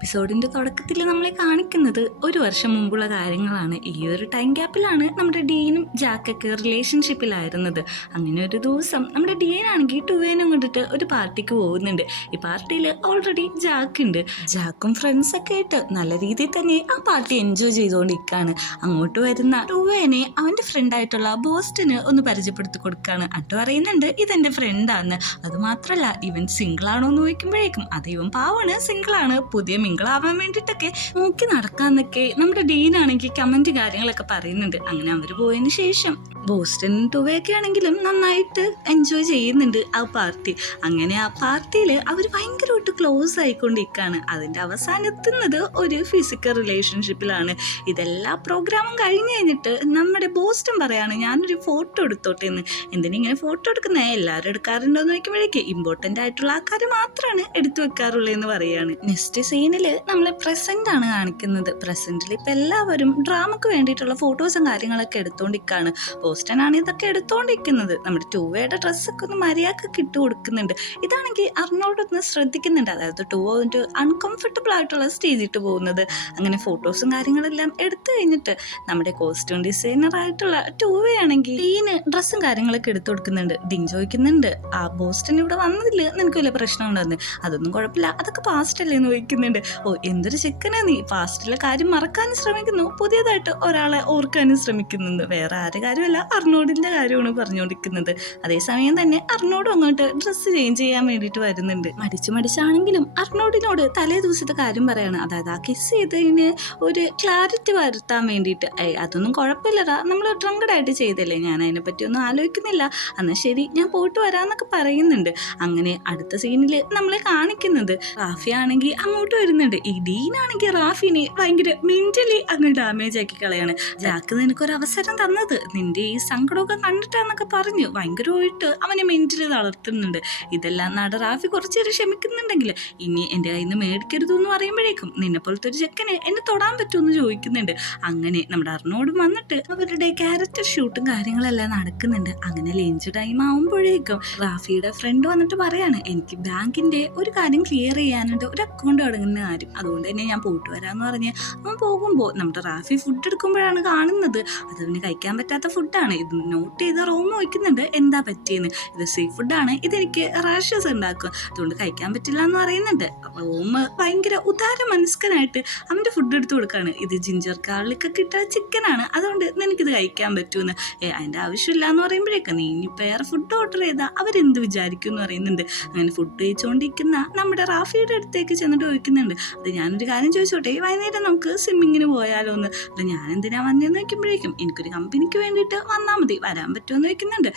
എപ്പിസോഡിൻ്റെ തുടക്കത്തിൽ നമ്മളെ കാണിക്കുന്നത് ഒരു വർഷം മുമ്പുള്ള കാര്യങ്ങളാണ്. ഈ ഒരു ടൈം ഗ്യാപ്പിലാണ് നമ്മുടെ ഡീനും ജാക്കൊക്കെ റിലേഷൻഷിപ്പിലായിരുന്നത്. അങ്ങനെ ഒരു ദിവസം നമ്മുടെ ഡീനാണെങ്കിൽ ടുവേനും കൊണ്ടിട്ട് ഒരു പാർട്ടിക്ക് പോകുന്നുണ്ട്. ഈ പാർട്ടിയിൽ ഓൾറെഡി ജാക്ക് ഉണ്ട്. ജാക്കും ഫ്രണ്ട്സൊക്കെ ആയിട്ട് നല്ല രീതിയിൽ തന്നെ ആ പാർട്ടി എൻജോയ് ചെയ്തുകൊണ്ടിരിക്കുകയാണ്. അങ്ങോട്ട് വരുന്ന ടുവേനെ അവൻ്റെ ഫ്രണ്ടായിട്ടുള്ള ബോസ്റ്റിന് ഒന്ന് പരിചയപ്പെടുത്തി കൊടുക്കുകയാണ്. അട്ട് പറയുന്നുണ്ട് ഇതെൻ്റെ ഫ്രണ്ടാണ്, അതുമാത്രമല്ല ഇവൻ സിംഗിളാണോ എന്ന് ചോദിക്കുമ്പോഴേക്കും അത് ഇവൻ പാവാണ്, സിംഗിളാണ്, പുതിയ മിങ്കിളാവാൻ വേണ്ടിയിട്ടൊക്കെ നോക്കി നടക്കാന്നൊക്കെ നമ്മുടെ ഡീനാണെങ്കിൽ കമന്റ് കാര്യങ്ങളൊക്കെ പറയുന്നുണ്ട്. അങ്ങനെ അവർ പോയതിന് ശേഷം ബോസ്റ്റനും ടുവയൊക്കെ ആണെങ്കിലും നന്നായിട്ട് എൻജോയ് ചെയ്യുന്നുണ്ട് ആ പാർട്ടി. അങ്ങനെ ആ പാർട്ടിയിൽ അവർ ഭയങ്കരമായിട്ട് ക്ലോസ് ആയിക്കൊണ്ടിരിക്കുകയാണ്. അതിൻ്റെ അവസാനെത്തുന്നത് ഒരു ഫിസിക്കൽ റിലേഷൻഷിപ്പിലാണ്. ഇതെല്ലാ പ്രോഗ്രാമും കഴിഞ്ഞ് കഴിഞ്ഞിട്ട് നമ്മുടെ ബോസ്റ്റൻ പറയാണ് ഞാനൊരു ഫോട്ടോ എടുത്തോട്ടെ എന്ന്. എന്തിനിങ്ങനെ ഫോട്ടോ എടുക്കുന്നത്, എല്ലാവരും എടുക്കാറുണ്ടോ എന്ന് ചോദിക്കുമ്പോഴേക്ക് ഇമ്പോർട്ടൻ്റ് ആയിട്ടുള്ള ആൾക്കാർ മാത്രമാണ് എടുത്തു വെക്കാറുള്ളത് എന്ന് പറയുകയാണ്. നെക്സ്റ്റ് സീനിൽ നമ്മളെ പ്രസന്റ് ആണ് കാണിക്കുന്നത്. പ്രസന്റിൽ ഇപ്പം എല്ലാവരും ഡ്രാമക്ക് വേണ്ടിയിട്ടുള്ള ഫോട്ടോസും കാര്യങ്ങളൊക്കെ എടുത്തോണ്ടിരിക്കുകയാണ്. ബോസ്റ്റനാണ് ഇതൊക്കെ എടുത്തോണ്ടിരിക്കുന്നത്. നമ്മുടെ ടൂവയുടെ ഡ്രസ്സൊക്കെ ഒന്ന് മര്യാദക്ക് ഇട്ട് കൊടുക്കുന്നുണ്ട്. ഇതാണെങ്കിൽ അർണോൾഡ് ഒന്ന് ശ്രദ്ധിക്കുന്നുണ്ട്. അതായത് ടൂവ ഒരു അൺകംഫർട്ടബിൾ ആയിട്ടുള്ള സ്റ്റേജിട്ട് പോകുന്നത്. അങ്ങനെ ഫോട്ടോസും കാര്യങ്ങളെല്ലാം എടുത്തു കഴിഞ്ഞിട്ട് നമ്മുടെ കോസ്റ്റ്യൂം ഡിസൈനർ ആയിട്ടുള്ള ടൂവയാണെങ്കിൽ ഡീന് ഡ്രസ്സും കാര്യങ്ങളൊക്കെ എടുത്തു കൊടുക്കുന്നുണ്ട്. ഡീൻ ചോദിക്കുന്നുണ്ട് ആ ബോസ്റ്റൻ ഇവിടെ വന്നതിൽ നിനക്ക് വലിയ പ്രശ്നം ഉണ്ടെന്ന്. അതൊന്നും കുഴപ്പമില്ല, അതൊക്കെ പാസ്റ്റ് അല്ലേ എന്ന് ചോദിക്കുന്നുണ്ട്. ഓ എന്തൊരു ചെക്കനാ നീ, പാസ്റ്റിലെ കാര്യം മറക്കാനും ശ്രമിക്കുന്നു, പുതിയതായിട്ട് ഒരാളെ ഓർക്കാനും ശ്രമിക്കുന്നുണ്ട്. വേറെ ആരുടെ കാര്യമല്ല, അർണോഡിന്റെ കാര്യമാണ് പറഞ്ഞുകൊണ്ടിരിക്കുന്നത്. അതേസമയം തന്നെ അർണോഡും അങ്ങോട്ട് ഡ്രസ്സ് ചേഞ്ച് ചെയ്യാൻ വേണ്ടിയിട്ട് വരുന്നുണ്ട്. മടിച്ചാണെങ്കിലും അർണോഡിനോട് തലേ ദിവസത്തെ കാര്യം പറയാണ്. അതായത് ആ കിസ് ചെയ്തതിന് ഒരു ക്ലാരിറ്റി വരുത്താൻ വേണ്ടിയിട്ട് അതൊന്നും കുഴപ്പമില്ലടാ, നമ്മൾ ഡ്രങ്കഡായിട്ട് ചെയ്തല്ലേ, ഞാൻ അതിനെ പറ്റി ഒന്നും ആലോചിക്കുന്നില്ല, എന്നാൽ ശരി ഞാൻ പോയിട്ട് വരാന്നൊക്കെ പറയുന്നുണ്ട്. അങ്ങനെ അടുത്ത സീനിൽ നമ്മളെ കാണിക്കുന്നത് റാഫി ആണെങ്കിൽ അങ്ങോട്ട് വരുന്നുണ്ട്. ഈ ഡീനാണെങ്കിൽ റാഫിനെ ഭയങ്കര മെന്റലി അങ്ങ് ഡാമേജ് ആക്കി കളയാണ്. ജാക്ക് നിനക്കൊരു അവസരം തന്നത് നിന്റെ ഈ സങ്കടമൊക്കെ കണ്ടിട്ടാന്നൊക്കെ പറഞ്ഞു ഭയങ്കരമായിട്ട് അവനെ മെന്റലി തളർത്തുന്നുണ്ട്. ഇതെല്ലാം നാട് റാഫി കുറച്ചേരം ക്ഷമിക്കുന്നുണ്ടെങ്കിൽ ഇനി എൻ്റെ കയ്യിൽ നിന്ന് മേടിക്കരുത് എന്ന് പറയുമ്പോഴേക്കും നിന്നെ പോലത്തെ ഒരു ചെക്കന് എന്നെ തൊടാൻ പറ്റുമെന്ന് ചോദിക്കുന്നുണ്ട്. അങ്ങനെ നമ്മുടെ അർണോടും വന്നിട്ട് അവരുടെ ക്യാരക്ടർ ഷൂട്ടും കാര്യങ്ങളെല്ലാം നടക്കുന്നുണ്ട്. അങ്ങനെ ലഞ്ച് ടൈം ആവുമ്പോഴേക്കും റാഫിയുടെ ഫ്രണ്ട് വന്നിട്ട് പറയാണ് എനിക്ക് ബാങ്കിന്റെ ഒരു കാര്യം ക്ലിയർ ചെയ്യാനുണ്ട്, ഒരു അക്കൗണ്ട് തുടങ്ങുന്ന കാര്യം, അതുകൊണ്ട് തന്നെ ഞാൻ പോയിട്ട് വരാമെന്ന് പറഞ്ഞ് അവൻ പോകുമ്പോൾ നമ്മുടെ റാഫി ഫുഡ് എടുക്കുമ്പോഴാണ് കാണുന്നത് അത് അവന് കഴിക്കാൻ പറ്റാത്ത ഫുഡാണ്. ഇത് നോട്ട് ചെയ്ത് റോം വയ്ക്കുന്നുണ്ട് എന്താ പറ്റിയെന്ന്. ഇത് സീ ഫുഡാണ്, ഇതെനിക്ക് റാഷസ് ഉണ്ടാക്കും, അതുകൊണ്ട് കഴിക്കാൻ പറ്റില്ല എന്ന് പറയുന്നുണ്ട്. റോം ഭയങ്കര ഉദാര മനസ്കനായിട്ട് അവൻ്റെ ഫുഡ് എടുത്ത് കൊടുക്കുകയാണ്. ഇത് ജിഞ്ചർ ഗാർലിക്കൊക്കെ ഇട്ട ചിക്കനാണ്, അതുകൊണ്ട് നിനക്കിത് കഴിക്കാൻ പറ്റുമെന്ന്. അതിൻ്റെ ആവശ്യമില്ല എന്ന് പറയുമ്പോഴേക്കും നീ ഇനി വേറെ ഫുഡ് ഓർഡർ ചെയ്താൽ അവരെന്ത് വിചാരിക്കും എന്ന് പറയുന്നുണ്ട്. അങ്ങനെ ഫുഡ് കഴിച്ചുകൊണ്ടിരിക്കുന്ന നമ്മുടെ റാഫിയുടെ അടുത്തേക്ക് ചെന്നിട്ട് ചോദിക്കുന്നുണ്ട് അത് ഞാനൊരു കാര്യം ചോദിച്ചോട്ടെ, വൈകുന്നേരം നമുക്ക് സ്വിമ്മിങ്ങിന് പോയാലോ എന്ന്. അത് ഞാൻ എന്തിനാ വന്നതെന്ന് ചോദിക്കുമ്പോഴേക്കും എനിക്കൊരു കമ്പനിക്ക് വേണ്ടിയിട്ട് വന്നാൽ മതി, വരാൻ പറ്റുമെന്ന് ചോദിക്കുന്നുണ്ട്.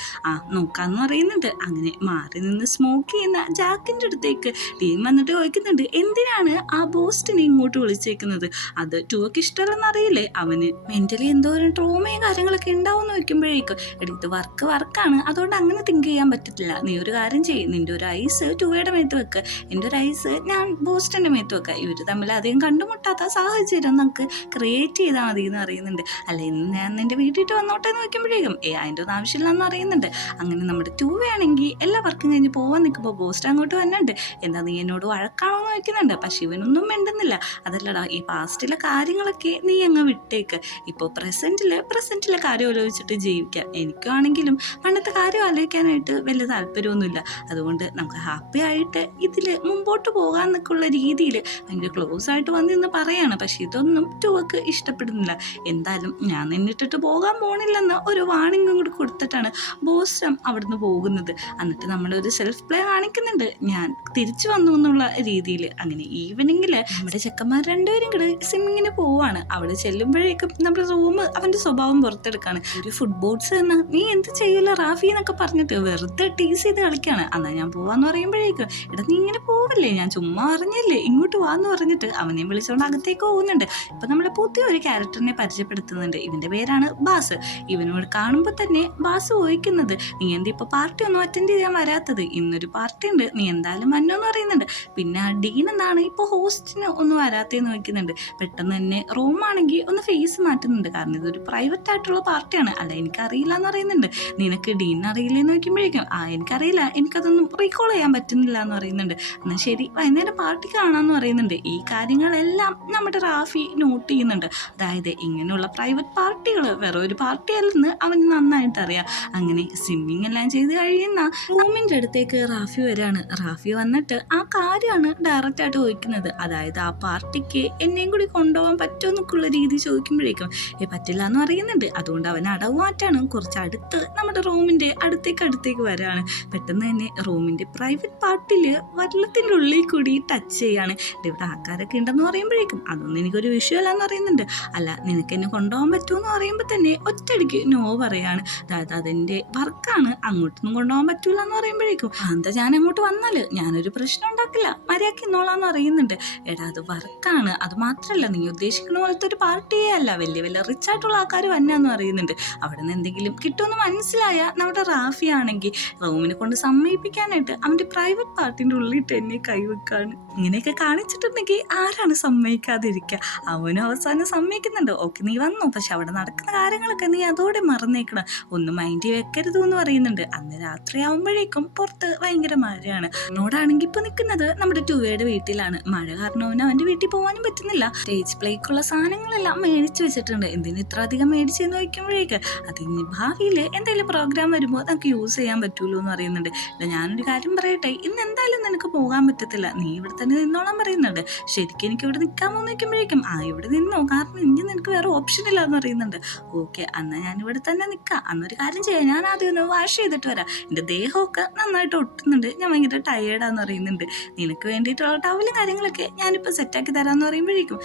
നോക്കാമെന്ന് പറയുന്നുണ്ട്. അങ്ങനെ മാറി നിന്ന് സ്മോക്ക് ചെയ്യുന്ന ജാക്കിൻ്റെ അടുത്തേക്ക് ടീം വന്നിട്ട് ചോദിക്കുന്നുണ്ട് എന്തിനാണ് ആ ബോസ്റ്റിനെ ഇങ്ങോട്ട് വിളിച്ചേക്കുന്നത്, അത് ടൂവക്ക് ഇഷ്ടമല്ലെന്ന് അറിയില്ലേ, അവന് മെന്റലി എന്തോരം ട്രോമയും കാര്യങ്ങളൊക്കെ ഉണ്ടാവും എന്ന് ചോദിക്കുമ്പോഴേക്കും ഇത് വർക്കാണ്, അതുകൊണ്ട് അങ്ങനെ തിങ്ക് ചെയ്യാൻ പറ്റത്തില്ല, നീ ഒരു കാര്യം ചെയ്യും, നിന്റെ ഒരു ഐസ് ടൂവയുടെ മേത്ത് വെക്ക്, എൻ്റെ ഒരു ഐസ് ഞാൻ ബോസ്റ്റിൻ്റെ മേത്ത് വെക്കുക, ഇവർ തമ്മിൽ അധികം കണ്ടുമുട്ടാത്ത സാഹചര്യം നമുക്ക് ക്രിയേറ്റ് ചെയ്താൽ മതി എന്ന് അറിയുന്നുണ്ട്. അല്ല ഇന്ന് ഞാൻ നിന്റെ വീട്ടിട്ട് വന്നോട്ടെ എന്ന് നോക്കുമ്പോഴേക്കും അതിൻ്റെ ഒന്നും ആവശ്യമില്ല എന്ന് അറിയുന്നുണ്ട്. അങ്ങനെ നമ്മുടെ ടൂവയാണെങ്കിൽ എല്ലാ വർക്കും കഴിഞ്ഞ് പോകാൻ നിൽക്കുമ്പോൾ ബോസ്റ്റ് അങ്ങോട്ട് വന്നിട്ടുണ്ട്. എന്താ നീ എന്നോട് വഴക്കാണോ എന്ന് ചോദിക്കുന്നുണ്ട്. പക്ഷെ ഇവനൊന്നും മിണ്ടുന്നില്ല. അതല്ലടാ ഈ പാസ്റ്റിലെ കാര്യങ്ങളൊക്കെ നീ അങ്ങ് വിട്ടേക്ക്, ഇപ്പോൾ പ്രസന്റിലെ കാര്യം ആലോചിച്ചിട്ട് ജീവിക്കാം, എനിക്കാണെങ്കിലും പണ്ടത്തെ കാര്യം ആലോചിക്കാനായിട്ട് വലിയ താല്പര്യമൊന്നുമില്ല, അതുകൊണ്ട് നമുക്ക് ഹാപ്പി ആയിട്ട് ഇതിൽ മുമ്പോട്ട് പോകാമെന്നൊക്കെയുള്ള രീതിയിൽ ഭയങ്കര ക്ലോസ് ആയിട്ട് വന്നിന്ന് പറയാണ്. പക്ഷെ ഇതൊന്നും ടൂവക്ക് ഇഷ്ടപ്പെടുന്നില്ല. എന്തായാലും ഞാൻ നിന്നിട്ടിട്ട് പോകാൻ പോണില്ലെന്ന് ഒരു വാണിംഗും കൂടി കൊടുത്തിട്ടാണ് ബോസ്റ്റം അവിടുന്ന് പോകുന്നത്. എന്നിട്ട് നമ്മളൊരു സെൽഫ് പ്ലേ കാണിക്കുന്നുണ്ട്, ഞാൻ തിരിച്ചു വന്നു എന്നുള്ള രീതിയിൽ. അങ്ങനെ ഈവനിങ്ങിൽ നമ്മുടെ ചെക്കന്മാർ രണ്ടുപേരും കൂടെ സ്വിമ്മിങ്ങിന് പോവാണ്. അവിടെ ചെല്ലുമ്പോഴേക്കും നമ്മുടെ റൂം അവൻ്റെ സ്വഭാവം പുറത്തെടുക്കാണ്. ഒരു ഫുട്ബോൾസ് എന്നാ നീ എന്ത് ചെയ്യൂല റാഫി എന്നൊക്കെ പറഞ്ഞിട്ട് വെറുതെ ടീസ് ചെയ്ത് കളിക്കാണ്. എന്നാ ഞാൻ പോവാന്ന് പറയുമ്പോഴേക്കും എടാ നീ ഇങ്ങനെ പോവല്ലേ, ഞാൻ ചുമ്മാ അറിഞ്ഞല്ലേ, ഇങ്ങോട്ട് വാന്ന് പറഞ്ഞിട്ട് അവനെ വിളിച്ചുകൊണ്ട് അകത്തേക്ക് പോകുന്നുണ്ട്. ഇപ്പൊ നമ്മളെ പുതിയ ഒരു ക്യാരക്ടറിനെ പരിചയപ്പെടുത്തുന്നുണ്ട്. ഇവന്റെ പേരാണ് ബാസ്. ഇവനോട് നമ്മൾ കാണുമ്പോൾ തന്നെ ബാസ് ചോദിക്കുന്നത്, നീ എന്താ ഇപ്പോൾ പാർട്ടി ഒന്നും അറ്റൻഡ് ചെയ്യാൻ വരാത്തത്, ഇന്നൊരു പാർട്ടി ഉണ്ട്, നീ എന്തായാലും വന്നോന്ന് പറയുന്നുണ്ട്. പിന്നെ ആ ഡീൻ എന്താണ് ഇപ്പോൾ ഹോസ്റ്റിന് ഒന്നും വരാത്തേന്ന് ചോദിക്കുന്നുണ്ട്. പെട്ടെന്ന് തന്നെ റൂമാണെങ്കിൽ ഒന്ന് ഫേസ് മാറ്റുന്നുണ്ട്, കാരണം ഇതൊരു പ്രൈവറ്റ് ആയിട്ടുള്ള പാർട്ടിയാണ്, അല്ല എനിക്കറിയില്ല എന്ന് പറയുന്നുണ്ട്. നിനക്ക് ഡീൻ അറിയില്ലെന്ന് ചോദിക്കുമ്പോഴേക്കും എനിക്കറിയില്ല, എനിക്കതൊന്നും റീകോൾ ചെയ്യാൻ പറ്റുന്നില്ല എന്ന് പറയുന്നുണ്ട്. എന്നാൽ ശരി വൈകുന്നേരം പാർട്ടി കാണാമെന്ന് പറയുന്നുണ്ട്. ഈ കാര്യങ്ങളെല്ലാം നമ്മുടെ റാഫി നോട്ട് ചെയ്യുന്നുണ്ട്. അതായത് ഇങ്ങനെയുള്ള പ്രൈവറ്റ് പാർട്ടികൾ വേറെ ഒരു പാർട്ടിയല്ലെന്ന് അവന് നന്നായിട്ട് അറിയാം. അങ്ങനെ സ്വിമ്മിങ് എല്ലാം ചെയ്ത് കഴിയുന്ന റൂമിൻ്റെ അടുത്തേക്ക് റാഫി വരികയാണ്. റാഫി വന്നിട്ട് ആ കാര്യമാണ് ഡയറക്റ്റ് ആയിട്ട് ചോദിക്കുന്നത്. അതായത് ആ പാർട്ടിക്ക് എന്നെയും കൂടി കൊണ്ടുപോകാൻ പറ്റുമോ എന്നൊക്കെയുള്ള രീതി ചോദിക്കുമ്പോഴേക്കും പറ്റില്ല എന്ന് പറയുന്നുണ്ട്. അതുകൊണ്ട് അവൻ അടവ് മാറ്റാണ്. കുറച്ച് അടുത്ത് നമ്മുടെ റൂമിൻ്റെ അടുത്തേക്ക് വരികയാണ്. പെട്ടെന്ന് തന്നെ റൂമിൻ്റെ പ്രൈവറ്റ് പാർട്ടിൽ വെള്ളത്തിൻ്റെ ഉള്ളിൽ കൂടി ടച്ച് ചെയ്യാണ്. ഇവിടെ ആൾക്കാരൊക്കെ ഉണ്ടെന്ന് പറയുമ്പോഴേക്കും അതൊന്നും എനിക്കൊരു വിഷയമല്ലെന്ന് പറയുന്നുണ്ട്. അല്ല നിനക്ക് എന്നെ കൊണ്ടുപോകാൻ പറ്റുമെന്ന് പറയുമ്പോൾ തന്നെ ഒറ്റയടിക്ക് നോ പറയാണ്. അതായത് അതിൻ്റെ വർക്കാണ്, അങ്ങോട്ടൊന്നും കൊണ്ടുപോകാൻ പറ്റൂല എന്ന് പറയുമ്പോഴേക്കും എന്താ ഞാൻ അങ്ങോട്ട് വന്നാൽ ഞാനൊരു പ്രശ്നം ഉണ്ടാക്കില്ല, മര്യാദയ്ക്ക് ഇന്നോളാന്ന് പറയുന്നുണ്ട്. എടാ അത് വർക്കാണ്, അത് മാത്രമല്ല നീ ഉദ്ദേശിക്കുന്ന പോലത്തെ ഒരു പാർട്ടിയേ അല്ല, വലിയ വലിയ റിച്ച് ആയിട്ടുള്ള ആൾക്കാർ വന്നാന്ന് പറയുന്നുണ്ട്. അവിടെ നിന്ന് എന്തെങ്കിലും കിട്ടുമെന്ന് മനസ്സിലായ നമ്മുടെ റാഫി ആണെങ്കിൽ റൂമിനെ കൊണ്ട് സമ്മതിപ്പിക്കാനായിട്ട് അവൻ്റെ പ്രൈവറ്റ് പാർട്ടിൻ്റെ ഉള്ളിൽ തന്നെ കൈവെക്കാണ്. ഇങ്ങനെയൊക്കെ കാണിച്ചിട്ടുണ്ടെങ്കിൽ ആരാണ് സമ്മതിക്കാതിരിക്കുക? അവനും അവസാനം സമ്മതിക്കുന്നുണ്ട്. ഓക്കെ നീ വന്നു, പക്ഷെ അവിടെ നടക്കുന്ന കാര്യങ്ങളൊക്കെ നീ അതോടെ മറന്നേക്കണം, ഒന്നും മൈൻഡ് വെക്കരുത് എന്ന് പറയുന്നുണ്ട്. അന്ന് രാത്രി ആവുമ്പോഴേക്കും പുറത്ത് ഭയങ്കര മഴയാണ്. എന്നോടാണെങ്കിൽ ഇപ്പോൾ നിൽക്കുന്നത് നമ്മുടെ ടൂവയുടെ വീട്ടിലാണ്. മഴ കാരണം അവൻ്റെ വീട്ടിൽ പോകാനും പറ്റുന്നില്ല. സ്റ്റേജ് പ്ലേക്കുള്ള സാധനങ്ങളെല്ലാം മേടിച്ചു വെച്ചിട്ടുണ്ട്. എന്തിന് ഇത്ര അധികം മേടിച്ചെന്ന് ചോദിക്കുമ്പോഴേക്ക് അതിന് ഭാവിയിൽ എന്തെങ്കിലും പ്രോഗ്രാം വരുമ്പോൾ നമുക്ക് യൂസ് ചെയ്യാൻ പറ്റുമല്ലോ എന്ന് പറയുന്നുണ്ട്. ഞാനൊരു കാര്യം പറയട്ടെ, ഇന്ന് എന്തായാലും നിനക്ക് പോകാൻ പറ്റത്തില്ല, നീ ഇവിടെ തന്നെ നിന്നോളാൻ പറയുന്നുണ്ട്. ശരിക്കും എനിക്ക് ഇവിടെ നിൽക്കാമോ എന്ന് ചോദിക്കുമ്പോഴേക്കും ഇവിടെ നിന്നോ, കാരണം ഇനി നിനക്ക് വേറെ ഓപ്ഷൻ ഇല്ല എന്ന് പറയുന്നുണ്ട്. ഓക്കെ എന്നാൽ ഞാൻ ഇവിടെ തന്നെ നിൽക്കാം, അന്നൊരു കാര്യം ചെയ്യാം, ഞാൻ ആദ്യം ഒന്ന് വാഷ് ചെയ്തിട്ട് വരാം, എൻ്റെ ദേഹമൊക്കെ നന്നായിട്ട് ഒട്ടുന്നുണ്ട്, ഞാൻ ഭയങ്കര ടയേർഡാന്ന് പറയുന്നുണ്ട്. നിനക്ക് വേണ്ടിയിട്ടുള്ള ടവലും കാര്യങ്ങളൊക്കെ ഞാനിപ്പോൾ സെറ്റാക്കി തരാമെന്ന് പറയുമ്പോഴേക്കും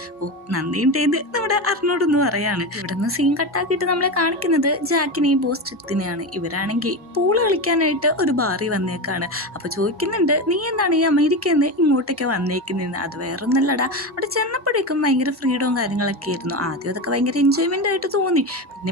നന്ദിയുണ്ടേത് നമ്മുടെ അർണോടൊന്ന് പറയാണ്. ഇവിടെ നിന്ന് സീൻ കട്ടാക്കിയിട്ട് നമ്മളെ കാണിക്കുന്നത് ജാക്കിനെയും ബോസ്റ്റിനെയാണ്. ഇവരാണെങ്കിൽ പൂള് കളിക്കാനായിട്ട് ഒരു ബാറി വന്നേക്കാണ്. അപ്പോൾ ചോദിക്കുന്നുണ്ട്, നീ എന്താണ് ഈ അമേരിക്കയിൽ നിന്ന് ഇങ്ങോട്ടൊക്കെ വന്നേക്കുന്നതെന്ന്. അത് വേറൊന്നല്ലടാ, അവിടെ ചെന്നപ്പോഴേക്കും ഭയങ്കര ഫ്രീഡവും കാര്യങ്ങളൊക്കെ ആയിരുന്നു. ആദ്യം അതൊക്കെ ഭയങ്കര എൻജോയ്മെൻ്റ് ആയിട്ട് തോന്നി,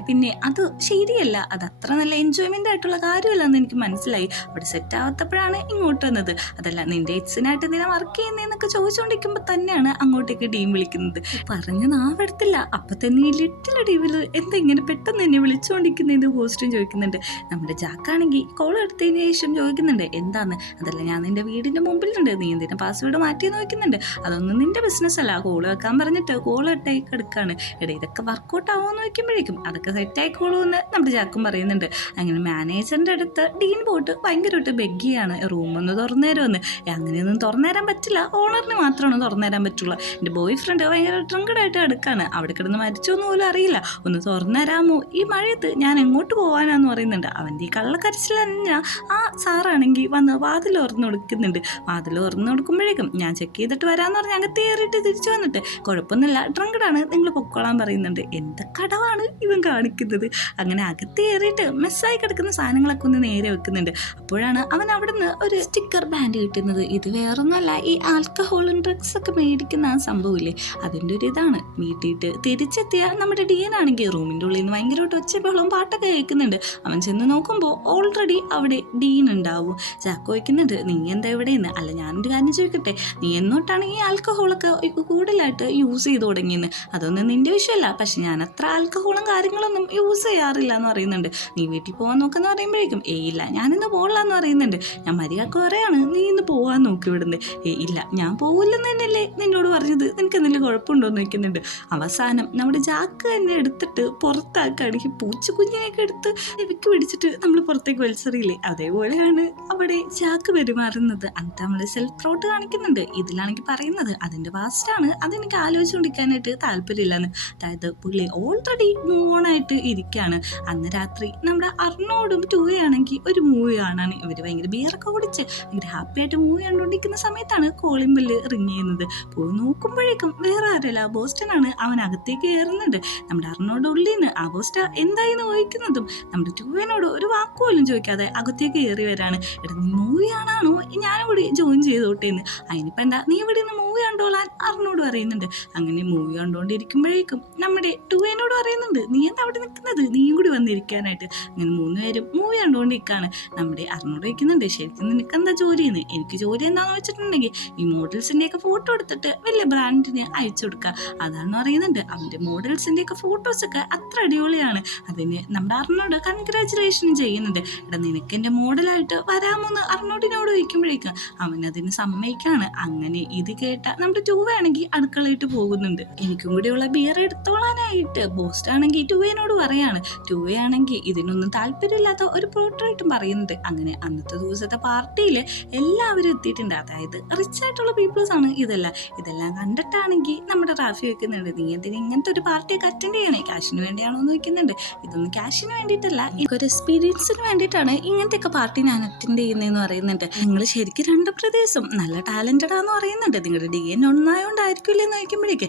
പിന്നെ അത് ശരിയല്ല, അത് അത്ര നല്ല എൻജോയ്മെൻ്റ് ആയിട്ടുള്ള കാര്യമല്ലെന്ന് എനിക്ക് മനസ്സിലായി. അവിടെ സെറ്റ് ആവാത്തപ്പോഴാണ് ഇങ്ങോട്ട് വന്നത്. അതല്ല നിന്റെ എക്സിനായിട്ട് എന്തിനാ വർക്ക് ചെയ്യുന്നതെന്നൊക്കെ ചോദിച്ചുകൊണ്ടിരിക്കുമ്പോൾ തന്നെയാണ് അങ്ങോട്ടേക്ക് ടീം വിളിക്കുന്നത്. പറഞ്ഞ് നാവെടുത്തില്ല, അപ്പം തന്നെ ഈ ലിറ്റിൽ ഡീവിൽ എന്താ ഇങ്ങനെ പെട്ടെന്ന് എന്നെ വിളിച്ചുകൊണ്ടിരിക്കുന്നതെന്ന് പോസ്റ്റും ചോദിക്കുന്നുണ്ട്. നമ്മുടെ ജാക്കാണെങ്കിൽ കോൾ എടുത്തതിന് ശേഷം ചോദിക്കുന്നുണ്ട്, എന്താന്ന്. അതല്ല ഞാൻ നിന്റെ വീടിൻ്റെ മുമ്പിലുണ്ട്, നീ എന്തിനാ പാസ്വേഡ് മാറ്റിയെന്ന് ചോദിക്കുന്നുണ്ട്. അതൊന്നും നിന്റെ ബിസിനസ് അല്ല, കോൾ വെക്കാൻ പറഞ്ഞിട്ട് കോൾ ഇട്ടേക്ക് എടുക്കാണ്. എടാ ഇതൊക്കെ വർക്കൗട്ട് ആവുമെന്ന് ചോദിക്കുമ്പോഴേക്കും അതൊക്കെ സെറ്റ് ആയിക്കോളൂ എന്ന് നമ്മുടെ ജാക്കും പറയുന്നുണ്ട്. അങ്ങനെ മാനേജറിൻ്റെ അടുത്ത് ഡീൻ പോയിട്ട് ഭയങ്കരമായിട്ട് ബെഗ്ഗിയാണ്, റൂമൊന്ന് തുറന്നു തരുമെന്ന്. അങ്ങനെയൊന്നും തുറന്നു തരാൻ പറ്റില്ല, ഓണറിന് മാത്രമാണ് തുറന്നു തരാൻ പറ്റുള്ളൂ. എൻ്റെ ബോയ് ഫ്രണ്ട് ഭയങ്കര ഡ്രങ്കഡായിട്ട് എടുക്കാണ്, അവിടെ കിടന്ന് മരിച്ചോന്ന് പോലും അറിയില്ല, ഒന്ന് തുറന്നു തരാമോ, ഈ മഴയത്ത് ഞാൻ എങ്ങോട്ട് പോകാനാന്ന് പറയുന്നുണ്ട്. അവൻ്റെ ഈ കള്ളക്കരച്ചിൽ തന്നെ ആ സാറാണെങ്കിൽ വന്ന് വാതിൽ തുറന്നു കൊടുക്കുന്നുണ്ട്. വാതിൽ തുറന്നു കൊടുക്കുമ്പോഴേക്കും ഞാൻ ചെക്ക് ചെയ്തിട്ട് വരാമെന്ന് പറഞ്ഞ് അകത്ത് കയറിയിട്ട് തിരിച്ചു വന്നിട്ട് കുഴപ്പമൊന്നുമില്ല ഡ്രങ്കഡാണ്, നിങ്ങൾ പൊക്കോളാൻ പറയുന്നുണ്ട്. എന്ത് കടവാണ് ഇവൻ കാണിക്കുന്നത്. അങ്ങനെ അകത്ത് കയറിയിട്ട് മെസ്സായി കിടക്കുന്ന സാധനങ്ങളൊക്കെ ഒന്ന് നേരെ വെക്കുന്നുണ്ട്. അപ്പോഴാണ് അവൻ അവിടെ നിന്ന് ഒരു സ്റ്റിക്കർ ബാൻഡ് കിട്ടുന്നത്. ഇത് വേറൊന്നുമല്ല, ഈ ആൽക്കഹോളും ഡ്രഗ്സ് ഒക്കെ മേടിക്കുന്ന ആ സംഭവമില്ലേ, അതിൻ്റെ ഒരു ഇതാണ്. വീട്ടിട്ട് തിരിച്ചെത്തിയ നമ്മുടെ ഡീൻ ആണെങ്കിൽ റൂമിൻ്റെ ഉള്ളിൽ നിന്ന് ഭയങ്കരമായിട്ട് ഒച്ചബഹളവും പാട്ടൊക്കെ കേൾക്കുന്നുണ്ട്. അവൻ ചെന്ന് നോക്കുമ്പോൾ ഓൾറെഡി അവിടെ ഡീൻ ഉണ്ടാവും. ജാക്കോ വയ്ക്കുന്നുണ്ട്, നീ എന്താ എവിടെയെന്ന്. അല്ല ഞാനൊരു കാര്യം ചോദിക്കട്ടെ, നീ എന്നോട്ടാണ് ഈ ആൽക്കഹോളൊക്കെ കൂടുതലായിട്ട് യൂസ് ചെയ്ത് തുടങ്ങിയെന്ന്. അതൊന്നും നിൻ്റെ വിഷയമല്ല, പക്ഷെ ഞാൻ അത്ര ആൽക്കഹോളും കാര്യങ്ങളൊന്നും യൂസ് ചെയ്യാറില്ല എന്ന് പറയുന്നുണ്ട്. നീ വീട്ടിൽ പോകാൻ നോക്കെന്ന് പറയുമ്പോഴേക്കും ഇല്ല ഞാനിന്ന് പോകില്ലാന്ന് പറയുന്നുണ്ട്. ഞാൻ മര്യാദക്ക് പറയാണ്, നീ ഇന്ന് പോകാൻ നോക്കി വിടുന്നത്. ഇല്ല ഞാൻ പോകില്ലെന്ന് തന്നെയല്ലേ നിന്നോട് പറഞ്ഞത്, നിനക്ക് എന്തെങ്കിലും കുഴപ്പമുണ്ടോയെന്ന് ചോദിക്കുന്നുണ്ട്. അവസാനം നമ്മുടെ ജാക്ക് തന്നെ എടുത്തിട്ട് പുറത്താക്കുകയാണെങ്കിൽ പൂച്ചക്കുഞ്ഞിനെയൊക്കെ എടുത്ത് ഇവയ്ക്ക് പിടിച്ചിട്ട് നമ്മൾ പുറത്തേക്ക് വലിച്ചെറിയില്ലേ, അതേപോലെയാണ് അവിടെ ജാക്ക് പെരുമാറുന്നത്. എന്നിട്ട് നമ്മൾ സെൽഫ് പ്രൗഡ് കാണിക്കുന്നുണ്ട്. ഇതിലാണെങ്കിൽ പറയുന്നത് അതിൻ്റെ പാസ്റ്റാണ്, അതെനിക്ക് ആലോചിച്ചുകൊണ്ടിരിക്കാനായിട്ട് താല്പര്യമില്ലെന്ന്. അതായത് പുള്ളി ഓൾറെഡി മൂവ് ഓൺ ആയിട്ട് ഇരിക്കുകയാണ്. അന്ന് രാത്രി നമ്മുടെ അർണോടും ടൂയാണെങ്കിൽ ഒരു മൂവി കാണാൻ ഇവർ ഭയങ്കര ബിയറൊക്കെ കുടിച്ച് ഭയങ്കര ഹാപ്പി ആയിട്ട് മൂവി കണ്ടുകൊണ്ടിരിക്കുന്ന സമയത്താണ് കോളിംഗ് ബെല്ല് റിങ് ചെയ്യുന്നത്. പോയി നോക്കുമ്പോഴേക്കും വേറെ ആരല്ല, ബോസ്റ്റനാണ്. അവൻ അകത്തേക്ക് കയറുന്നുണ്ട്. നമ്മുടെ അർണോട് ഉള്ളിൽ നിന്ന് ആ ബോസ്റ്റ എന്തായിന്ന് ചോദിക്കുന്നതും നമ്മുടെ ടൂവിനോട് ഒരു വാക്കുപോലും ചോദിക്കാതെ അകത്തേക്ക് കയറി വരാണ്. എടാ നീ മൂവി കാണാണോ, ഞാനും കൂടി ജോയിൻ ചെയ്തോട്ടേന്ന്. അതിനിപ്പോൾ എന്താ, നീ ഇവിടെ നിന്ന് മൂവി കണ്ടോളാൻ അർണോട് പറയുന്നുണ്ട്. അങ്ങനെ മൂവി കണ്ടുകൊണ്ടിരിക്കുമ്പോഴേക്കും നമ്മുടെ ടൂവിനോട് പറയുന്നുണ്ട്, നീ എന്താ അവിടെ നിൽക്കുന്നത്, നീയും കൂടി വന്നിരിക്കാനായിട്ട്. അങ്ങനെ 3 പേരും മൂവി കണ്ടുകൊണ്ടിരിക്കുകയാണ്. നമ്മുടെ അർണോട് ചോദിക്കുന്നുണ്ട്, ശരിക്കും നിനക്ക് എന്താ ജോലിയെന്ന്. എനിക്ക് ജോലി എന്താണെന്ന് വെച്ചിട്ടുണ്ടെങ്കിൽ ഈ മോഡൽസിൻ്റെയൊക്കെ ഫോട്ടോ എടുത്തിട്ട് വലിയ ബ്രാൻഡിന് അയച്ചു കൊടുക്കുക, അതാണെന്ന് പറയുന്നുണ്ട്. അവൻ്റെ മോഡൽസിൻ്റെയൊക്കെ ഫോട്ടോസൊക്കെ അത്ര അടിപൊളിയാണ്. അതിന് നമ്മുടെ അർണോട് കൺഗ്രാജുലേഷൻ ചെയ്യുന്നുണ്ട്. എടാ നിനക്ക് എൻ്റെ മോഡലായിട്ട് വരാമോന്ന് അർണോടിനോട് ചോദിക്കുമ്പോഴേക്കും അവനതിന് സമ്മതിക്കാണ്. അങ്ങനെ ഇത് കേട്ട നമ്മുടെ ടൂവയാണെങ്കിൽ അടുക്കളയിട്ട് പോകുന്നുണ്ട്. എനിക്കും കൂടിയുള്ള ബിയർ എടുത്തോളാനായിട്ട് ബോസ്റ്റ് ആണെങ്കിൽ ടൂവയോട് പറയാണ്. ടൂവയാണെങ്കിൽ ഇതിനൊന്നും താല്പര്യമില്ലാത്ത ഒരു പോർട്രേറ്റും പറയുന്നുണ്ട്. അങ്ങനെ അന്നത്തെ ദിവസത്തെ പാർട്ടിയിൽ എല്ലാവരും എത്തിയിട്ടുണ്ട്. അതായത് റിച്ച് ആയിട്ടുള്ള പീപ്പിൾസ് ആണ് ഇതെല്ലാം കണ്ടിട്ടാണെങ്കിൽ നമ്മുടെ റാഫി വെക്കുന്നുണ്ട്, നീ എന്തിന് ഇങ്ങനത്തെ ഒരു പാർട്ടിയൊക്കെ അറ്റൻഡ് ചെയ്യണേ, ക്യാഷിന് വേണ്ടിയാണോ എന്ന് വെക്കുന്നുണ്ട്. ഇതൊന്നും ക്യാഷിന് വേണ്ടിയിട്ടല്ല, ഒരു എക്സ്പീരിയൻസിന് വേണ്ടിയിട്ടാണ് ഇങ്ങനത്തെയൊക്കെ പാർട്ടി ഞാൻ അറ്റൻഡ് ചെയ്യുന്നതെന്ന് പറയുന്നുണ്ട്. നിങ്ങൾ ശരിക്കും 2 പ്രദേശം നല്ല ടാലന്റഡ് ആണെന്ന് പറയുന്നുണ്ട്. നിങ്ങളുടെ DNA ഒന്നായോണ്ടായിരിക്കില്ല എന്ന് ചോദിക്കുമ്പോഴേക്ക്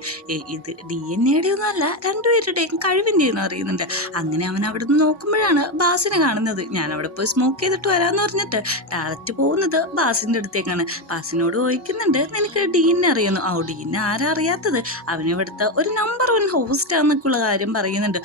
ഇത് DNA ഒന്നും അല്ല, 2 പേരുടെയും കഴിവിൻ്റെ എന്ന് പറയുന്നുണ്ട്. അങ്ങനെ അവൻ അവിടെ നിന്ന് നോക്കുമ്പോഴാണ് ബാസിനെ കാണുന്നത്. ഞാൻ അവിടെ പോയി സ്മോക്ക് ചെയ്തിട്ട് വരാമെന്ന് പറഞ്ഞിട്ട് ഡയറക്റ്റ് പോകുന്നത് ബാസിൻ്റെ അടുത്തേക്കാണ്. ബാസിനോട് ചോദിക്കുന്നുണ്ട്, നിനക്ക് ഡീനെ അറിയുന്നു. ഡീനെ ആരാ അറിയാത്തത്, അവനിവിടുത്തെ ഒരു നമ്പർ 1 ഹോസ്റ്റാന്നൊക്കെയുള്ള കാര്യം പറയുന്നുണ്ട്.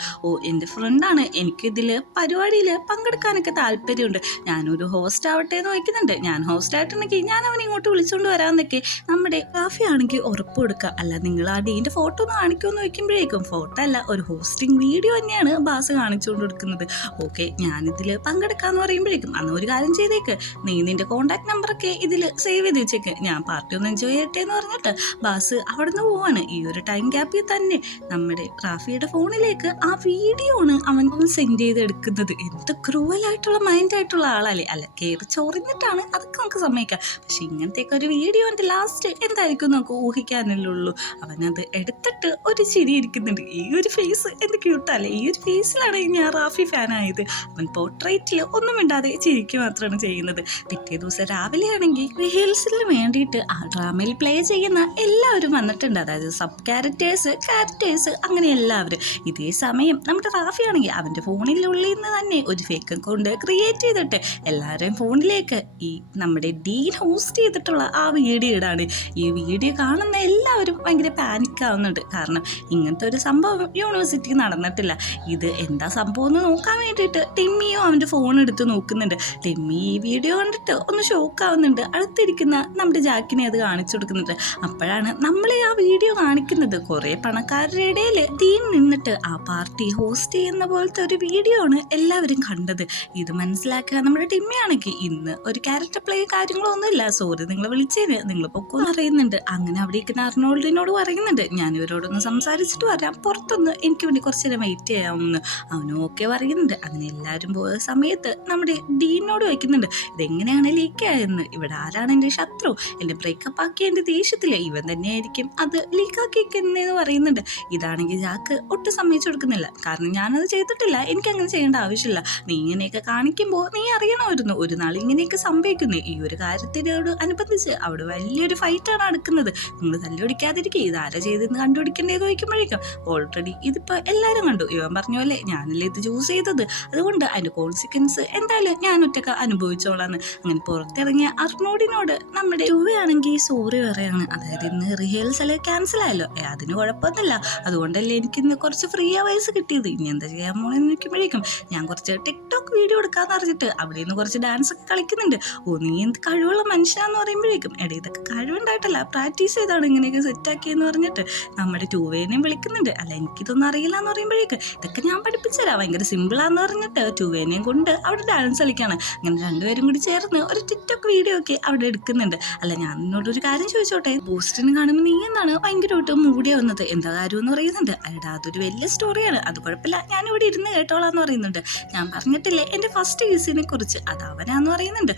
എൻ്റെ ഫ്രണ്ടാണ്, എനിക്കിതിൽ പരിപാടിയിൽ പങ്കെടുക്കാനൊക്കെ താല്പര്യമുണ്ട്, ഞാനൊരു ഹോസ്റ്റ് ആവട്ടെ എന്ന് ചോദിക്കുന്നുണ്ട്. ഞാൻ ഹോസ്റ്റ് ആയിട്ടുണ്ടെങ്കിൽ ഞാൻ അവനെ ഇങ്ങോട്ട് വിളിച്ചുകൊണ്ട് വരാമെന്നൊക്കെ നമ്മുടെ റാഫി ആണെങ്കിൽ ഉറപ്പ് കൊടുക്കുക. അല്ല നിങ്ങൾ ആ ഡീൻ്റെ ഫോട്ടോ ഒന്ന് കാണിക്കുമെന്ന് ചോദിക്കുമ്പോഴേക്കും ഫോട്ടോ അല്ല, ഒരു ഹോസ്റ്റിംഗ് വീഡിയോ തന്നെയാണ് ബാസ് കാണിച്ചുകൊണ്ട് കൊടുക്കുന്നത്. ഓക്കെ ഞാനിതിൽ പങ്കെടുക്കാമെന്ന് പറയുമ്പോഴേക്കും അന്ന് ഒരു കാര്യം ചെയ്തേക്ക്, നീ നിൻ്റെ കോൺടാക്ട് നമ്പറൊക്കെ ഇതിൽ സേവ് ചെയ്ത് വെച്ചേക്ക്, ഞാൻ പാർട്ടി ഒന്ന് എൻജോയ് ചെയ്യട്ടെ എന്ന് പറഞ്ഞിട്ട് ബാസ് അവിടെ നിന്ന് പോവാണ്. ഈ ഒരു ടൈം ഗ്യാപ്പിൽ തന്നെ നമ്മുടെ റാഫിയുടെ ഫോണിലേക്ക് ആ വീഡിയോ ആണ് അവൻ സെൻഡ് ചെയ്ത് എടുക്കുന്നത്. എന്ത് ക്രൂവലായിട്ടുള്ള മൈൻഡായിട്ടുള്ള ആളല്ലേ, അല്ല കയറി ചൊറിഞ്ഞിട്ടാണ്, അതൊക്കെ നമുക്ക് സമ്മതിക്കാം. പക്ഷെ ഇങ്ങനത്തെയൊക്കെ ഒരു വീഡിയോ എൻ്റെ ലാസ്റ്റ് എന്തായിരിക്കും നമുക്ക് ഊഹിക്കാനല്ലേ ഉള്ളൂ. അവനത് എടുത്തിട്ട് ഒരു ചിരി ഇരിക്കുന്നുണ്ട്. ഈ ഒരു ഫേസ് എന്ത് ക്യൂട്ടല്ലേ, ഈ ഒരു ഫേസിലാണ് ഞാൻ റാഫി ഫാനായത്. അവൻ പോർട്രേറ്റിൽ ഒന്നും മിണ്ടാതെ ചിരിക്കുക മാത്രമാണ് ചെയ്യുന്നത്. പിറ്റേ ദിവസം രാവിലെ ആണെങ്കിൽ റിഹേഴ്സലിന് വേണ്ടിയിട്ട് ആ ഡ്രാമയിൽ പ്ലേ ചെയ്യുന്ന എല്ലാവരും വന്നിട്ടുണ്ട്. അതായത് സബ് ക്യാരക്ടേഴ്സ് അങ്ങനെ എല്ലാവരും. ഇതേ സമയം നമ്മുടെ റാഫി ആണെങ്കിൽ അവൻ്റെ ഫോണിനുള്ളിൽ നിന്ന് തന്നെ ഒരു ഫേക്ക് അക്കൗണ്ട് ക്രിയേറ്റ് ചെയ്തിട്ട് എല്ലാവരുടെയും ഫോണിലേക്ക് ഈ നമ്മുടെ ഡീൻ ഹോസ്റ്റ് ചെയ്തിട്ടുള്ള ആ വീഡിയോ ഇടാണ്. ഈ വീഡിയോ കാണുന്ന എല്ലാവരും ഭയങ്കര പാനിക്കാവുന്നുണ്ട്. കാരണം ഇങ്ങനത്തെ ഒരു സംഭവം യൂണിവേഴ്സിറ്റിക്ക് നടന്നിട്ടില്ല. ഇത് എന്താ സംഭവം എന്ന് നോക്കാൻ വേണ്ടിയിട്ട് ടിമ്മിയും അവൻ്റെ ഫോൺ എടുത്ത് നോക്കുന്നുണ്ട്. ടിമ്മി ഈ വീഡിയോ കണ്ടിട്ട് ഒന്ന് ഷോക്കാവുന്നുണ്ട്. അടുത്തിരിക്കുന്ന നമ്മുടെ ജാക്കിനെ അത് കാണിച്ചു കൊടുക്കുന്നുണ്ട്. അപ്പോഴാണ് നമ്മളെ ആ വീഡിയോ കാണിക്കുന്നത് കുറേ പണക്കാരുടെ ഇടയിൽ ഡീൻ നിന്നിട്ട് ആ പാർട്ടി ഹോസ്റ്റ് ചെയ്യുന്ന പോലത്തെ ഒരു വീഡിയോ ആണ് എല്ലാവരും കണ്ടത്. ഇത് മനസ്സിലാക്കുക നമ്മുടെ ടിമ്മിയാണെങ്കിൽ ഇന്ന് ഒരു ക്യാരക്ടർ പ്ലേ കാര്യങ്ങളോ ഒന്നുമില്ല, സോറി നിങ്ങൾ വിളിച്ചേന്, നിങ്ങൾ പൊക്കോന്ന് അറിയുന്നുണ്ട്. അങ്ങനെ അവിടെ ഇരിക്കുന്ന അർണോൾഡിനോട് പറയുന്നുണ്ട്, ഞാൻ ഇവരോടൊന്ന് സംസാരിച്ചിട്ട് വരാം, പുറത്തൊന്ന് എനിക്ക് വേണ്ടി കുറച്ച് നേരം വെയിറ്റ് ചെയ്യാമെന്ന്. അവനും ഓക്കെ പറയുന്നുണ്ട്. അങ്ങനെ എല്ലാവരും പോയ സമയത്ത് നമ്മുടെ ഡീനോട് വയ്ക്കുന്നുണ്ട്, ഇതെങ്ങനെയാണ് ലീക്കായെന്ന്, ഇവിടെ ആരാണ് എൻ്റെ ശത്രു, എന്നെ ബ്രേക്കപ്പ് ആക്കിയ എൻ്റെ ദേഷ്യത്തിലെ ഇവൻ തന്നെയായിരിക്കും അത് ലീക്കാക്കിയെന്ന് പറയുന്നുണ്ട്. ഇതാണെങ്കിൽ ജാക്ക് ഒട്ടും സമ്മതിച്ചു കൊടുക്കുന്നില്ല. കാരണം ഞാനത് ചെയ്തിട്ടില്ല, എനിക്കങ്ങനെ ചെയ്യേണ്ട ആവശ്യമില്ല, നീ ഇങ്ങനെയൊക്കെ കാണിക്കുമ്പോൾ നീ അറിയണമായിരുന്നു ഒരു നാൾ ഇങ്ങനെയൊക്കെ സംഭവിക്കുന്നത്. ഈ ഒരു കാര്യത്തിനോട് അനുബന്ധിച്ച് അവിടെ വലിയൊരു ഫൈറ്റാണ് നടക്കുന്നത്, നിങ്ങൾ തല്ലുപിടിക്കാതിരിക്കുക, ഇതാരാ ചെയ്തെന്ന് കണ്ടുപിടിക്കേണ്ടത് ചോദിക്കുമ്പോഴേക്കും ഓൾറെഡി ഇതിപ്പോൾ എല്ലാവരും കണ്ടു, ഇവൻ പറഞ്ഞ പോലെ ഞാനല്ലേ ഇത് ചൂസ് ചെയ്തത്, അതുകൊണ്ട് അതിൻ്റെ കോൺസിക്വൻസ് എന്തായാലും ഞാൻ ഒറ്റക്ക് അനുഭവിച്ചോളാന്ന്. അങ്ങനെ പുറത്തിറങ്ങിയ അർണോഡിനോട് നമ്മുടെ ടൂവയാണെങ്കിൽ സോറി പറയാണ്. അതായത് ഇന്ന് റിഹേഴ്സൽ ക്യാൻസൽ ആയല്ലോ, അതിന് കുഴപ്പമൊന്നുമില്ല, അതുകൊണ്ടല്ലേ എനിക്കിന്ന് കുറച്ച് ഫ്രീ അവേഴ്സ് കിട്ടിയത്, ഇനി എന്താ ചെയ്യാൻ പോണെന്ന് നിൽക്കുമ്പോഴേക്കും ഞാൻ കുറച്ച് ടിക്ടോക്ക് വീഡിയോ എടുക്കാന്ന് പറഞ്ഞിട്ട് അവിടെ നിന്ന് കുറച്ച് ഡാൻസ് ഒക്കെ കളിക്കുന്നുണ്ട്. നീ എന്ത് കഴിവുള്ള മനുഷ്യനാന്ന് പറയുമ്പോഴേക്കും ഇതൊക്കെ കഴിവുണ്ടായിട്ടല്ല, പ്രാക്ടീസ് ചെയ്താണ് ഇങ്ങനെയൊക്കെ സെറ്റാക്കിയെന്ന് പറഞ്ഞിട്ട് നമ്മുടെ ടൂവേനെയും വിളിക്കുന്നുണ്ട്. അല്ല എനിക്കിതൊന്നും അറിയില്ല എന്ന് പറയുമ്പോഴേക്കും ഇതൊക്കെ ഞാൻ പഠിപ്പിച്ചുതരാം, ഭയങ്കര സിമ്പിളാന്ന് പറഞ്ഞിട്ട് ടൂവേനെയും കൊണ്ട് അവിടെ ഡാൻസ് കളിക്കുകയാണ്. അങ്ങനെ 2 പേരും കൂടി ചേർന്ന് ഒരു ടിക്ടോക്ക് വീഡിയോ ഒക്കെ അവിടെ എടുക്കുന്നുണ്ട്. അല്ല ഞാൻ നിന്നോടൊരു കാര്യം ചോദിച്ചോട്ടെ, ബൂസ്റ്റിന് കാണുമ്പോൾ നീ എന്നാണ് ഭയങ്കരമായിട്ട് മൂടിയാവുന്നത്, എന്താ കാര്യം എന്ന് പറയുന്നുണ്ട്. അതൊരു വലിയ സ്റ്റോറിയാണ്, അത് കുഴപ്പമില്ല, ഞാനിവിടെ ഇരുന്ന് കേട്ടോളാന്ന് പറയുന്നുണ്ട്. ഞാൻ പറഞ്ഞിട്ടില്ലേ എൻ്റെ ഫസ്റ്റ് കേസിനെ കുറിച്ച്, അത് അവനാന്ന് പറയുന്നുണ്ട്.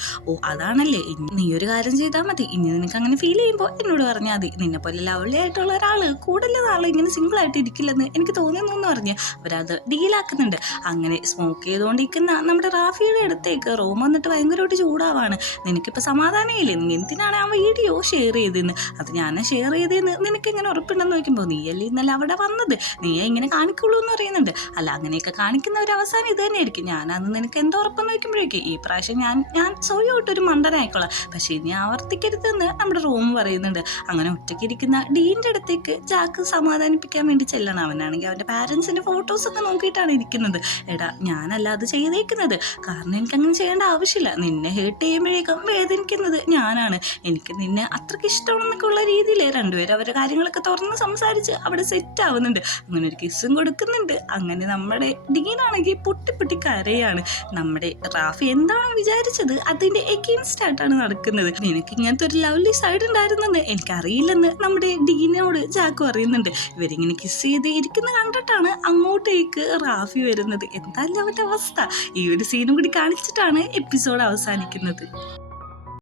അതാണല്ലേ, നീ ഒരു കാര്യം ചെയ്താൽ മതി, ഇനി നിനക്ക് അങ്ങനെ ഫീൽ ചെയ്യുമ്പോൾ എന്നോട് പറഞ്ഞാൽ മതി, നിന്നെ പോലെ ലവ്ലി ആയിട്ടുള്ള ഒരാള് കൂടുതൽ നാളെ ഇങ്ങനെ സിംഗിൾ ആയിട്ട് ഇരിക്കില്ലെന്ന് എനിക്ക് തോന്നുന്നു എന്ന് പറഞ്ഞ് അവരത് ഡീലാക്കുന്നുണ്ട്. അങ്ങനെ സ്മോക്ക് ചെയ്തുകൊണ്ടിരിക്കുന്ന നമ്മുടെ റാഫിയുടെ അടുത്തേക്ക് റോം വന്നിട്ട് ഭയങ്കരമായിട്ട് ചൂടാവാണ്. നിനക്കിപ്പോൾ സമാധാനമില്ലേ, നീ എന്തിനാണ് ആ വീഡിയോ ഷെയർ ചെയ്തതെന്ന്, അത് ഞാൻ ഷെയർ ചെയ്തതെന്ന് നിനക്ക് എങ്ങനെ ഉറപ്പുണ്ടെന്ന് നോക്കുമ്പോൾ നീയല്ലേ ഇന്നലെ അവിടെ വന്നത്, നീയെ ഇങ്ങനെ കാണിക്കുള്ളൂ എന്ന് പറയുന്നുണ്ട്. അല്ല അങ്ങനെയൊക്കെ കാണിക്കുന്ന ഒരു അവസാനം ഇത് തന്നെയായിരിക്കും, ഞാനന്ന് നിനക്ക് എന്തോ ഉറപ്പെന്ന് നോക്കുമ്പോഴേക്കും ഈ പ്രാവശ്യം ഞാൻ സോയായിട്ടൊരു മണ്ടനായിക്കോളാം, പക്ഷേ ഇനി ആവർത്തിക്കരുതെന്ന് നമ്മുടെ റൂം പറയുന്നുണ്ട്. അങ്ങനെ ഒറ്റയ്ക്കിരിക്കുന്ന ഡീൻ്റെ അടുത്തേക്ക് ജാക്ക് സമാധാനിപ്പിക്കാൻ വേണ്ടി ചെല്ലണം. അവനാണെങ്കിൽ അവൻ്റെ പാരൻസിൻ്റെ ഫോട്ടോസൊക്കെ നോക്കി കൂട്ടിയിട്ടാണ് ഇരിക്കുന്നത്. എടാ ഞാനല്ല അത് ചെയ്തേക്കുന്നത്, കാരണം എനിക്കങ്ങനെ ചെയ്യേണ്ട ആവശ്യമില്ല. നിന്നെ ഹേർട്ട് ചെയ്യുമ്പോഴേക്കും വേദനിക്കുന്നത് ഞാനാണ്. എനിക്ക് നിന്നെ അത്രയ്ക്ക് ഇഷ്ടമാണെന്നൊക്കെ ഉള്ള രീതിയിൽ രണ്ടുപേരും അവരുടെ കാര്യങ്ങളൊക്കെ തുറന്ന് സംസാരിച്ച് അവിടെ സെറ്റ് ആവുന്നുണ്ട്. അങ്ങനെ ഒരു കിസ്സും കൊടുക്കുന്നുണ്ട്. അങ്ങനെ നമ്മുടെ ഡീനാണെങ്കിൽ പൊട്ടി പൊട്ടി കരയാണ്. നമ്മുടെ റാഫി എന്താണോ വിചാരിച്ചത് അതിന്റെ എഗെയിൻസ്റ്റ് ആയിട്ടാണ് നടക്കുന്നത്. നിനക്ക് ഇങ്ങനത്തെ ഒരു ലവ്ലി സൈഡ് ഉണ്ടായിരുന്നെന്ന് എനിക്കറിയില്ലെന്ന് നമ്മുടെ ഡീനോട് ജാക്ക് പറയുന്നുണ്ട്. ഇവരിങ്ങനെ കിസ് ചെയ്ത് ഇരിക്കുന്ന കണ്ടിട്ടാണ് അങ്ങോട്ടേക്ക് റാഫി വരുന്നത്. എന്തായാലും അവന്റെ അവസ്ഥ ഈ ഒരു സീനും കൂടി കാണിച്ചിട്ടാണ് എപ്പിസോഡ് അവസാനിക്കുന്നത്.